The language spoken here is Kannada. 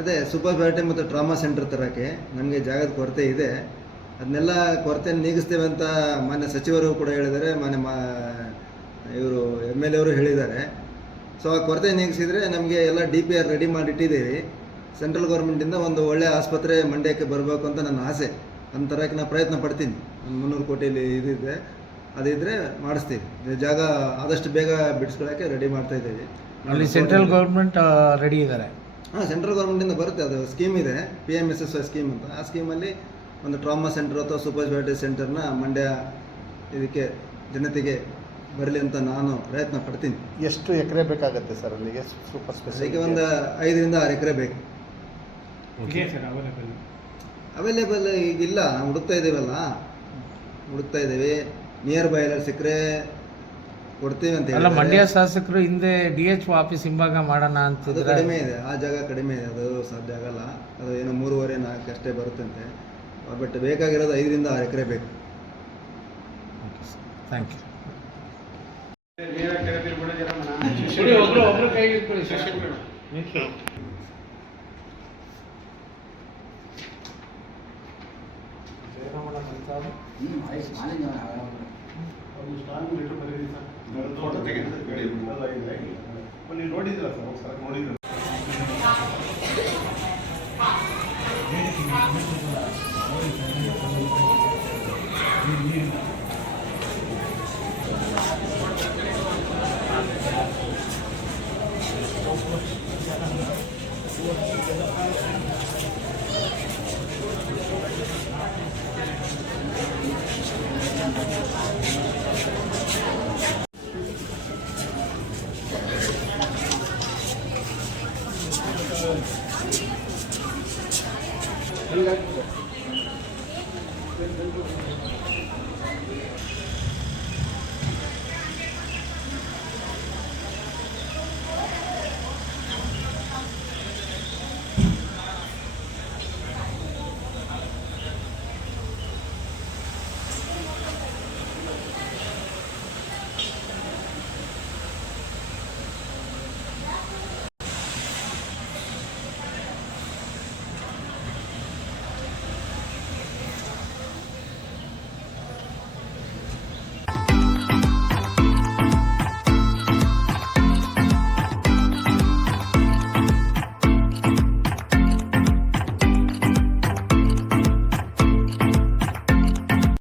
ಅದೇ ಸೂಪರ್ ಸ್ಪೆಷಾಲಿಟಿ ಮತ್ತು ಟ್ರಾಮಾ ಸೆಂಟರ್ ತರೋಕ್ಕೆ ನಮಗೆ ಜಾಗದ ಕೊರತೆ ಇದೆ. ಅದನ್ನೆಲ್ಲ ಕೊರತೆಯನ್ನು ನೀಗಿಸ್ತೇವೆ ಅಂತ ಮಾನ್ಯ ಸಚಿವರು ಕೂಡ ಹೇಳಿದ್ದಾರೆ, ಇವರು MLA ಅವರು ಹೇಳಿದ್ದಾರೆ. ಸೊ ಆ ಕೊರತೆ ನೀಗಿಸಿದರೆ ನಮಗೆ ಎಲ್ಲ DPR ರೆಡಿ ಮಾಡಿಟ್ಟಿದ್ದೀವಿ. ಸೆಂಟ್ರಲ್ ಗೌರ್ಮೆಂಟಿಂದ ಒಂದು ಒಳ್ಳೆಯ ಆಸ್ಪತ್ರೆ ಮಂಡ್ಯಕ್ಕೆ ಬರಬೇಕು ಅಂತ ನನ್ನ ಆಸೆ. ಒಂದು ತರಕ್ಕೆ ನಾನು ಪ್ರಯತ್ನ ಪಡ್ತೀನಿ. ಒಂದು 300 ಕೋಟಿಯಲ್ಲಿ ಇದಿದೆ, ಅದಿದ್ದರೆ ಮಾಡಿಸ್ತೀವಿ. ಜಾಗ ಆದಷ್ಟು ಬೇಗ ಬಿಡಿಸ್ಕೊಳ್ಳೋಕ್ಕೆ ರೆಡಿ ಮಾಡ್ತಾ ಇದ್ದೀವಿ. ಅಲ್ಲಿ ಸೆಂಟ್ರಲ್ ಗೌರ್ಮೆಂಟ್ ರೆಡಿ ಇದ್ದಾರೆ. ಹಾಂ, ಸೆಂಟ್ರಲ್ ಗೌರ್ಮೆಂಟಿಂದ ಬರುತ್ತೆ, ಅದು ಸ್ಕೀಮ್ ಇದೆ, PMSSY ಸ್ಕೀಮ್ ಅಂತ. ಆ ಸ್ಕೀಮಲ್ಲಿ ಒಂದು ಟ್ರಾಮಾ ಸೆಂಟರ್ ಅಥವಾ ಸೂಪರ್ ಸ್ಪೆಷಾಲಿಟಿ ಸೆಂಟರ್ನ ಮಂಡ್ಯ ಇದಕ್ಕೆ ಜನತೆಗೆ ಬರಲಿ ಅಂತ ನಾನು ಪ್ರಯತ್ನ ಪಡ್ತೀನಿ. ಎಷ್ಟು ಎಕರೆ ಬೇಕಾಗುತ್ತೆ ಸರ್ ಅಲ್ಲಿಗೆ ಸೂಪರ್ ಸ್ಪೆಷಾಲಿಟಿ? ಅದಕ್ಕೆ ಒಂದು 5 ರಿಂದ 6 ಎಕರೆ ಬೇಕು. ಅವೈಲೇಬಲ್ ಈಗಿಲ್ಲ, ನಾವು ಹುಡುಕ್ತಾ ಇದ್ದೀವಿ. ನಿಯರ್ ಬೈ ಎಲ್ಲ ಸಿಕ್ಕರೆ ಕೊಡ್ತೀವಿ ಅಂತ ಅಲ್ಲ, ಹೇಳಿ. ಮಂಡ್ಯ ಶಾಸಕರು ಹಿಂದೆ DHO ಆಫೀಸ್ ಹಿಂಭಾಗ ಮಾಡೋಣ ಅದು ಅಂತ ಕಡಿಮೆ ಇದೆ, ಆ ಜಾಗ ಕಡಿಮೆ ಇದೆ, ಅದು ಸಾಧ್ಯ ಆಗಲ್ಲ. ಅದು ಏನೋ 3.5-4 ಅಷ್ಟೇ ಬರುತ್ತಂತೆ. ಬಟ್ ಬೇಕಾಗಿರೋದು 5 ರಿಂದ 6 ಎಕರೆ ಬೇಕು. Thank you. ನೋಡಿದ್ರ ಸರ್ ನೋಡಿದ್ರ